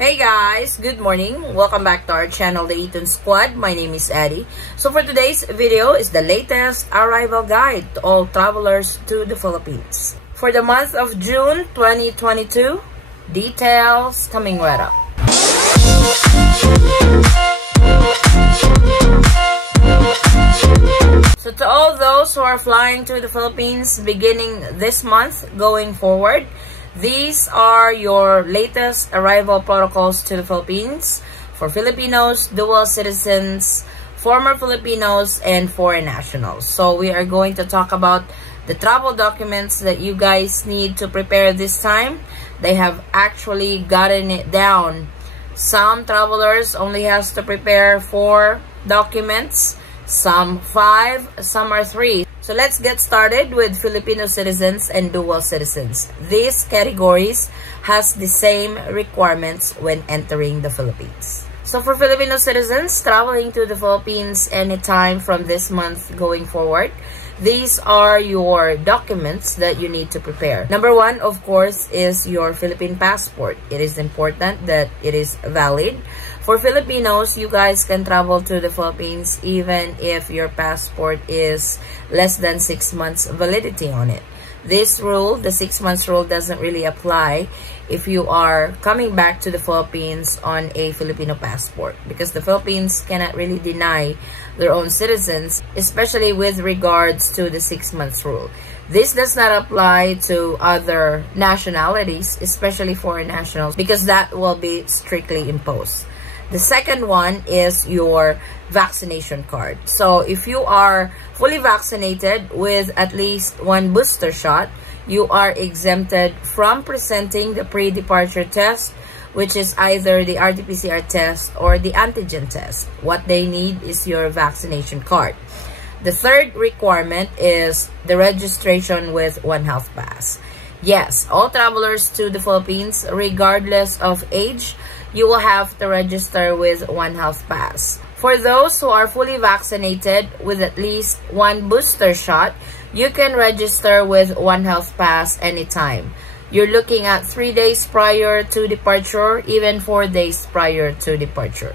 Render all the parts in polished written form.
Hey guys, good morning. Welcome back to our channel, the Eaton Squad. My name is Addie. So for today's video is the latest arrival guide to all travelers to the Philippines. For the month of June 2022, details coming right up. So to all those who are flying to the Philippines beginning this month going forward, these are your latest arrival protocols to the Philippines for Filipinos, dual citizens, former Filipinos, and foreign nationals. So we are going to talk about the travel documents that you guys need to prepare this time. They have actually gotten it down. Some travelers only has to prepare 4 documents, some 5, some are 3. So let's get started with Filipino citizens and dual citizens. These categories has the same requirements when entering the Philippines. So for Filipino citizens traveling to the Philippines anytime from this month going forward, these are your documents that you need to prepare. Number 1, of course, is your Philippine passport. It is important that it is valid. For Filipinos, you guys can travel to the Philippines even if your passport is less than 6 months validity on it. This rule, the 6 months rule, doesn't really apply if you are coming back to the Philippines on a Filipino passport, because the Philippines cannot really deny their own citizens, especially with regards to the 6 months rule. This does not apply to other nationalities, especially foreign nationals, because that will be strictly imposed. The second one is your vaccination card. So if you are fully vaccinated with at least 1 booster shot, you are exempted from presenting the pre-departure test, which is either the RT-PCR test or the antigen test. What they need is your vaccination card. The third requirement is the registration with One Health Pass. Yes, all travelers to the Philippines, regardless of age, you will have to register with One Health Pass. For those who are fully vaccinated with at least 1 booster shot, you can register with One Health Pass anytime. You're looking at 3 days prior to departure, even 4 days prior to departure.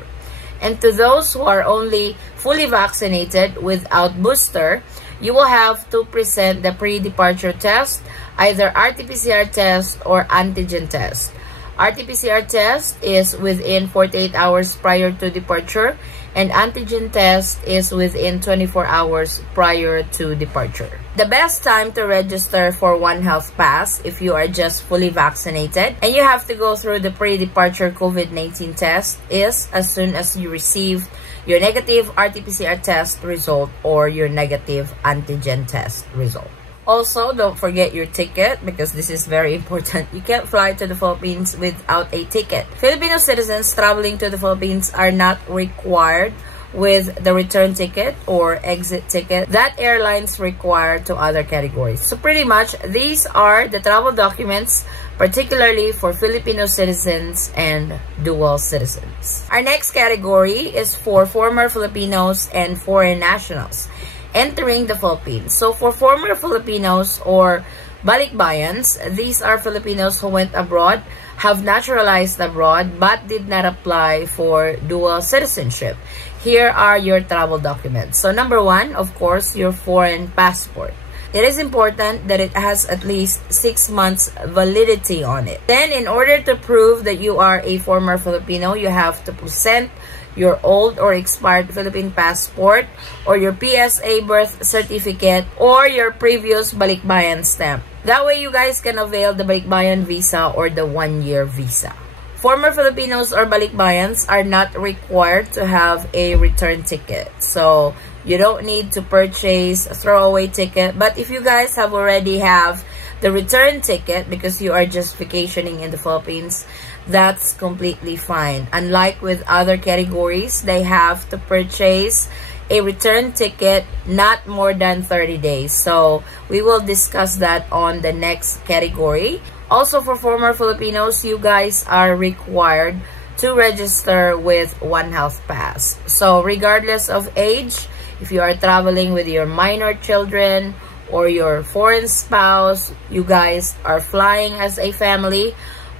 And to those who are only fully vaccinated without booster, you will have to present the pre-departure test, either RT-PCR test or antigen test. RT-PCR test is within 48 hours prior to departure, and antigen test is within 24 hours prior to departure. The best time to register for One Health Pass if you are just fully vaccinated and you have to go through the pre-departure COVID-19 test is as soon as you receive your negative RT-PCR test result or your negative antigen test result. Also, don't forget your ticket, because this is very important. You can't fly to the Philippines without a ticket. Filipino citizens traveling to the Philippines are not required with the return ticket or exit ticket that airlines require to other categories. So pretty much, these are the travel documents, particularly for Filipino citizens and dual citizens. Our next category is for former Filipinos and foreign nationals entering the Philippines. So for former Filipinos or Balikbayans, these are Filipinos who went abroad, have naturalized abroad, but did not apply for dual citizenship. Here are your travel documents. So number 1, of course, your foreign passport. It is important that it has at least 6 months validity on it. Then in order to prove that you are a former Filipino, you have to present your old or expired Philippine passport or your PSA birth certificate or your previous Balikbayan stamp. That way you guys can avail the Balikbayan visa or the 1-year visa. Former Filipinos or Balikbayans are not required to have a return ticket. So you don't need to purchase a throwaway ticket. But if you guys have already have the return ticket because you are just vacationing in the Philippines, that's completely fine. Unlike with other categories, they have to purchase a return ticket not more than 30 days. So we will discuss that on the next category. Also for former Filipinos, you guys are required to register with One Health Pass. So regardless of age, if you are traveling with your minor children or your foreign spouse, you guys are flying as a family,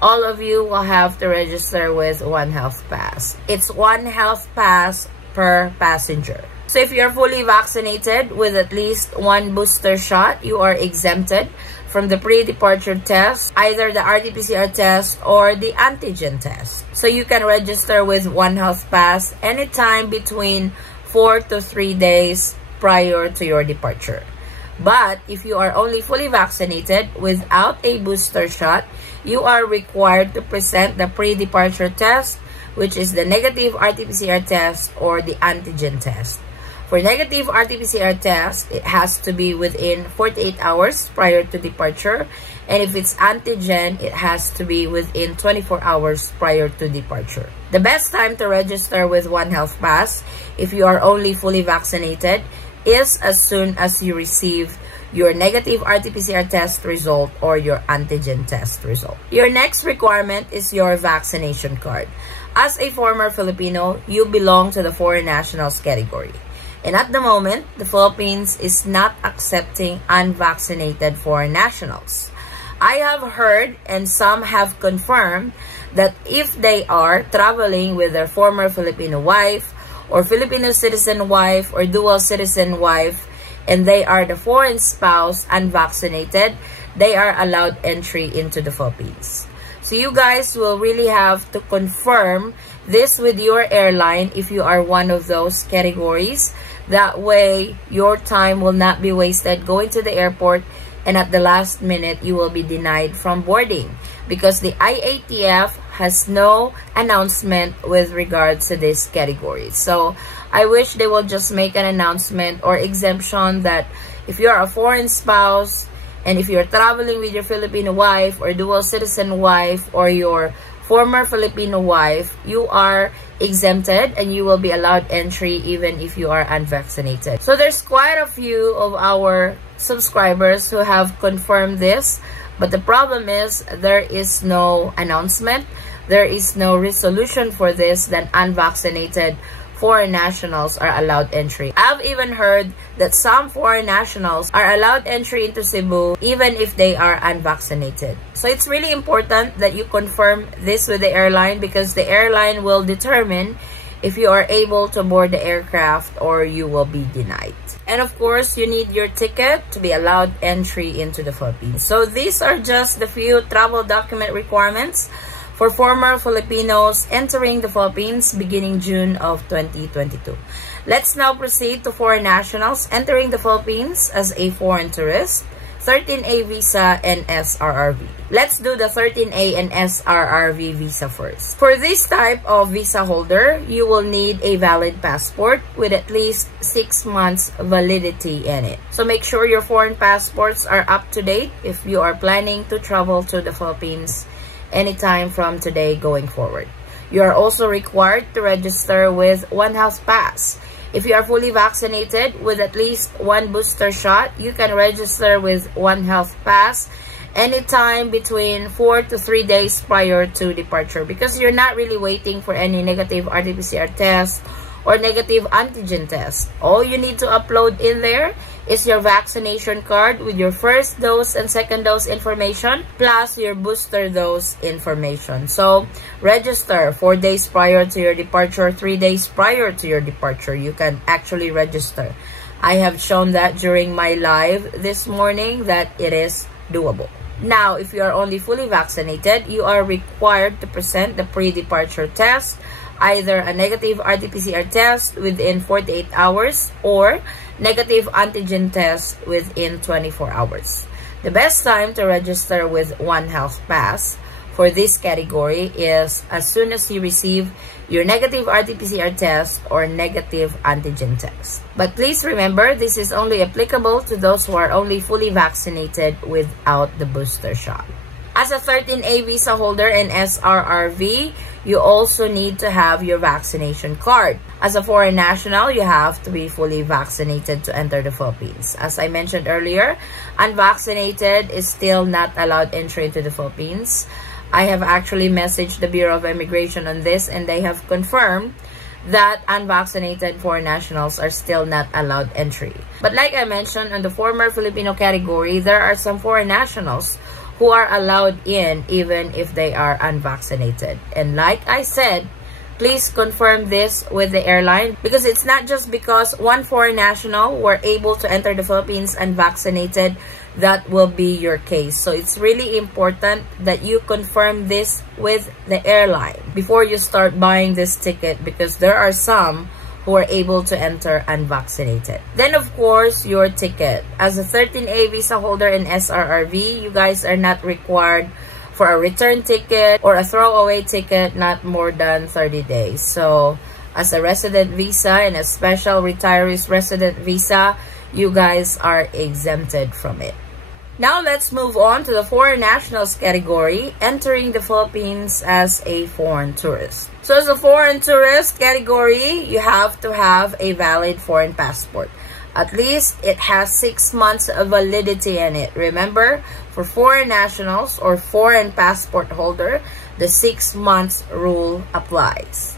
all of you will have to register with One Health Pass. It's One Health Pass per passenger. So if you're fully vaccinated with at least one booster shot, you are exempted from the pre-departure test, either the RT-PCR test or the antigen test. So you can register with One Health Pass anytime between 4 to 3 days prior to your departure. But if you are only fully vaccinated without a booster shot, you are required to present the pre-departure test, which is the negative RT-PCR test or the antigen test. For negative RT-PCR test, it has to be within 48 hours prior to departure. And if it's antigen, it has to be within 24 hours prior to departure. The best time to register with One Health Pass, if you are only fully vaccinated, is as soon as you receive your negative RT-PCR test result or your antigen test result. Your next requirement is your vaccination card. As a former Filipino, you belong to the foreign nationals category. And at the moment, the Philippines is not accepting unvaccinated foreign nationals. I have heard and some have confirmed that if they are traveling with their former Filipino wife or Filipino citizen wife or dual citizen wife and they are the foreign spouse unvaccinated, they are allowed entry into the Philippines. So you guys will really have to confirm this with your airline if you are one of those categories. That way, your time will not be wasted going to the airport and at the last minute, you will be denied from boarding because the IATF has no announcement with regards to this category. So, I wish they will just make an announcement or exemption that if you are a foreign spouse and if you're traveling with your Filipino wife or dual citizen wife or your former Filipino wife, you are exempted and you will be allowed entry even if you are unvaccinated. So there's quite a few of our subscribers who have confirmed this, but the problem is there is no announcement, there is no resolution for this that unvaccinated foreign nationals are allowed entry. I've even heard that some foreign nationals are allowed entry into Cebu even if they are unvaccinated. So it's really important that you confirm this with the airline because the airline will determine if you are able to board the aircraft or you will be denied. And of course, you need your ticket to be allowed entry into the Philippines. So these are just the few travel document requirements for former Filipinos entering the Philippines beginning June of 2022. Let's now proceed to foreign nationals entering the Philippines as a foreign tourist, 13A visa and SRRV. Let's do the 13A and SRRV visa first. For this type of visa holder, you will need a valid passport with at least 6 months validity in it. So make sure your foreign passports are up to date if you are planning to travel to the Philippines anytime from today going forward. You are also required to register with One Health Pass. If you are fully vaccinated with at least one booster shot, you can register with One Health Pass anytime between 4 to 3 days prior to departure because you're not really waiting for any negative RT-PCR test or negative antigen test. All you need to upload in there is your vaccination card with your first dose and second dose information plus your booster dose information. So register 4 days prior to your departure, 3 days prior to your departure. You can actually register. I have shown that during my live this morning that it is doable. Now, if you are only fully vaccinated, you are required to present the pre-departure test, either a negative RT-PCR test within 48 hours or negative antigen test within 24 hours. The best time to register with One Health Pass for this category is as soon as you receive your negative RT-PCR test or negative antigen test. But please remember, this is only applicable to those who are only fully vaccinated without the booster shot. As a 13A visa holder and SRRV, you also need to have your vaccination card. As a foreign national, you have to be fully vaccinated to enter the Philippines. As I mentioned earlier, unvaccinated is still not allowed entry into the Philippines. I have actually messaged the Bureau of Immigration on this and they have confirmed that unvaccinated foreign nationals are still not allowed entry. But like I mentioned, on the former Filipino category, there are some foreign nationals who are allowed in even if they are unvaccinated. And like I said, please confirm this with the airline, because it's not just because one foreign national were able to enter the Philippines unvaccinated that will be your case. So it's really important that you confirm this with the airline before you start buying this ticket, because there are some who are able to enter unvaccinated. Then of course, your ticket. As a 13A visa holder in SRRV, you guys are not required for a return ticket or a throwaway ticket not more than 30 days. So as a resident visa and a special retirees resident visa, you guys are exempted from it. Now let's move on to the foreign nationals category, entering the Philippines as a foreign tourist. So as a foreign tourist category, you have to have a valid foreign passport. At least it has 6 months of validity in it. Remember, for foreign nationals or foreign passport holder, the 6 months rule applies.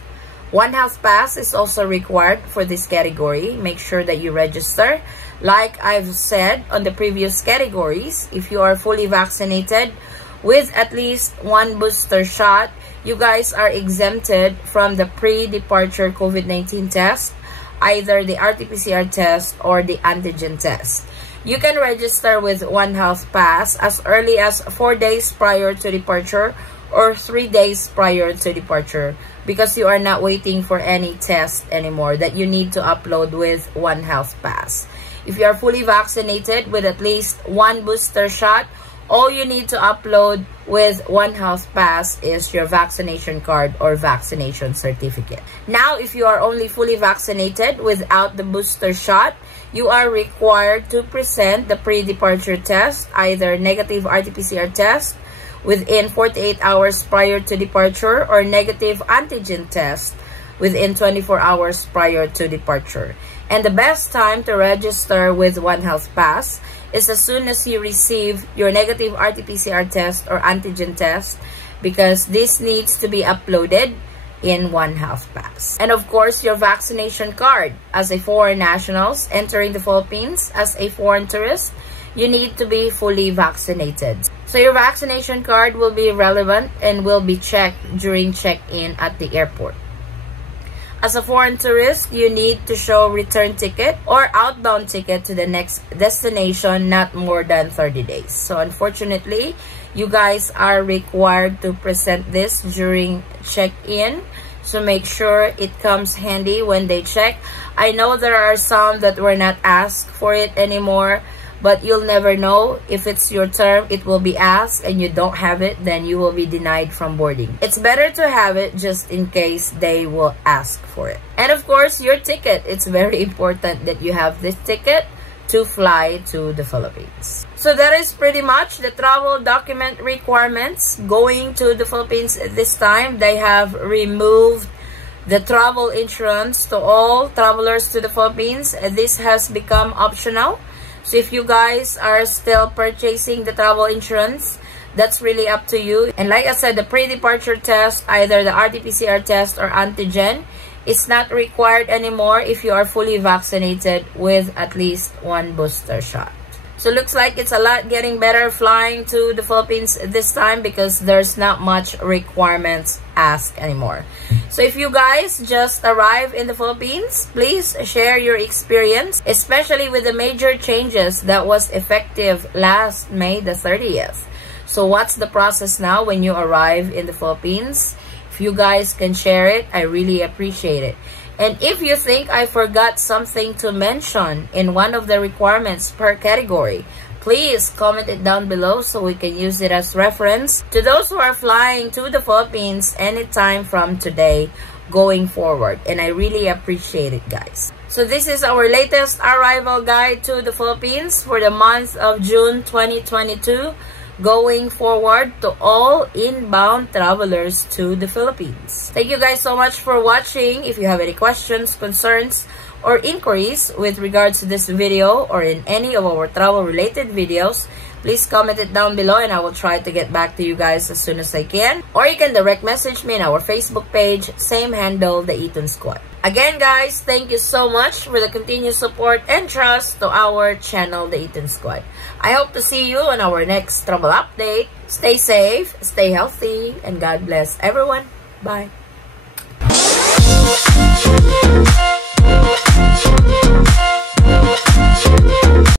One health pass is also required for this category. Make sure that you register. Like I've said on the previous categories, if you are fully vaccinated with at least 1 booster shot, you guys are exempted from the pre-departure COVID-19 test, either the RT-PCR test or the antigen test. You can register with One Health Pass as early as 4 days prior to departure or 3 days prior to departure, because you are not waiting for any test anymore that you need to upload with One Health Pass. If you are fully vaccinated with at least 1 booster shot, all you need to upload with One Health Pass is your vaccination card or vaccination certificate. Now, if you are only fully vaccinated without the booster shot, you are required to present the pre-departure test, either negative RT-PCR test within 48 hours prior to departure or negative antigen test within 24 hours prior to departure. And the best time to register with One Health Pass is as soon as you receive your negative RT-PCR test or antigen test, because this needs to be uploaded in One Health Pass. And of course, your vaccination card. As a foreign nationals entering the Philippines as a foreign tourist, you need to be fully vaccinated. So your vaccination card will be relevant and will be checked during check-in at the airport. As a foreign tourist, you need to show return ticket or outbound ticket to the next destination not more than 30 days. So unfortunately, you guys are required to present this during check-in. So make sure it comes handy when they check. I know there are some that were not asked for it anymore, but you'll never know. If it's your term, it will be asked, and you don't have it, then you will be denied from boarding. It's better to have it just in case they will ask for it. And of course, your ticket. It's very important that you have this ticket to fly to the Philippines. So that is pretty much the travel document requirements going to the Philippines at this time. They have removed the travel insurance to all travelers to the Philippines. This has become optional. So if you guys are still purchasing the travel insurance, that's really up to you. And like I said, the pre-departure test, either the RT-PCR test or antigen, is not required anymore if you are fully vaccinated with at least 1 booster shot. So looks like it's a lot getting better flying to the Philippines this time, because there's not much requirements asked anymore. So if you guys just arrived in the Philippines, please share your experience, especially with the major changes that was effective last May the 30th. So what's the process now when you arrive in the Philippines? If you guys can share it, I really appreciate it. And if you think I forgot something to mention in one of the requirements per category, please comment it down below so we can use it as reference to those who are flying to the Philippines anytime from today going forward. And I really appreciate it, guys. So this is our latest arrival guide to the Philippines for the month of June 2022. Going forward to all inbound travelers to the Philippines. Thank you guys so much for watching. If you have any questions, concerns, or inquiries with regards to this video or in any of our travel related videos, please comment it down below and I will try to get back to you guys as soon as I can. Or you can direct message me in our Facebook page, same handle, the Eaton Squad. Again guys, thank you so much for the continued support and trust to our channel, the Eaton Squad. I hope to see you on our next travel update. Stay safe, stay healthy, and God bless everyone. Bye.